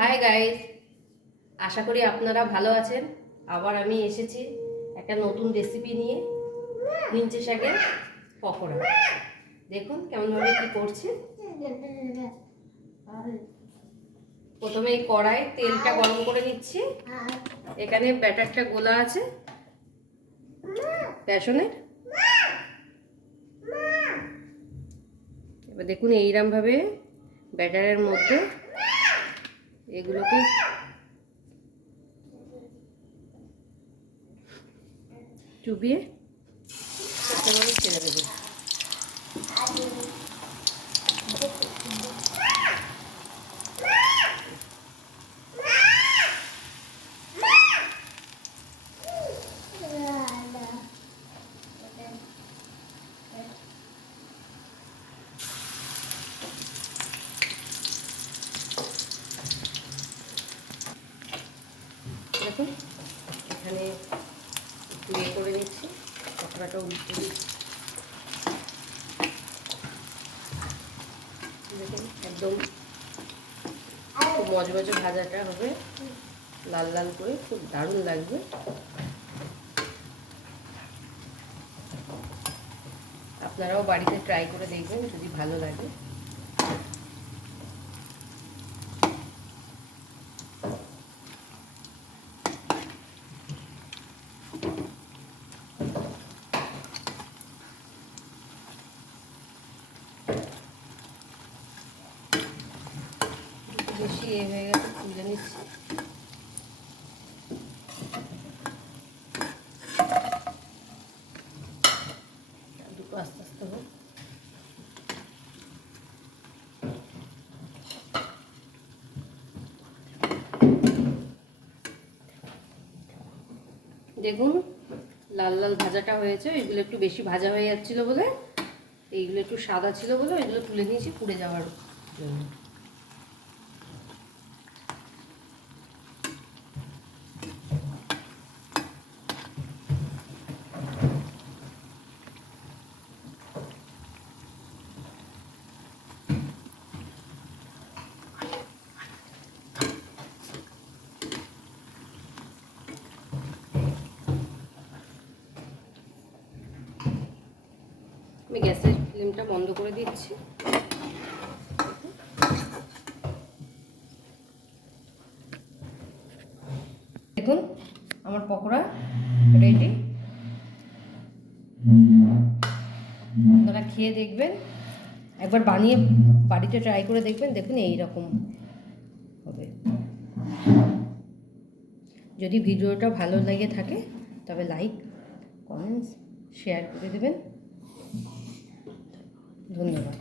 Hi guys, আশা করি আপনারা ভালো আছেন। আবার আমি এসেছি একটা নতুন রেসিপি নিয়ে, হিঞ্চে শাকের পকোড়া। দেখুন কেমনভাবে কি করছি। প্রথমে এই কড়াই তেলটা গরম করে নিচ্ছি। এখানে ব্যাটারটা গোলা আছে বেসনের। এবার দেখুন এইরকম ভাবে ব্যাটারের মধ্যে এগুলোকে চুবিয়ে ছেড়ে দেবে। দেখুন এখানে একটু করে নিচ্ছি, পকোড়াটা উল্টে দিচ্ছি। দেখুন একদম খুব মজমজে ভাজাটা হবে, লাল লাল করে, খুব দারুণ লাগবে। আপনারাও বাড়িতে ট্রাই করে দেখবেন যদি ভালো লাগে। বেশি হয়ে গেছে, তুলে নিচ্ছি। দুটো আস্তে আস্তে হোক। দেখুন লাল লাল ভাজাটা হয়েছে। এগুলো একটু বেশি ভাজা হয়ে যাচ্ছিল বলে, এইগুলো একটু সাদা ছিল বলে এগুলো তুলে নিয়েছি পুড়ে যাওয়ার জন্য। আমি গ্যাসের ফ্লেমটা বন্ধ করে দিচ্ছি। দেখুন আমার পকোড়া রেডি। আপনারা খেয়ে দেখবেন, একবার বানিয়ে বাড়িতে ট্রাই করে দেখবেন। দেখুন এইরকম হবে। যদি ভিডিওটা ভালো লেগে থাকে তবে লাইক, কমেন্টস, শেয়ার করে দেবেন। ধন্যবাদ।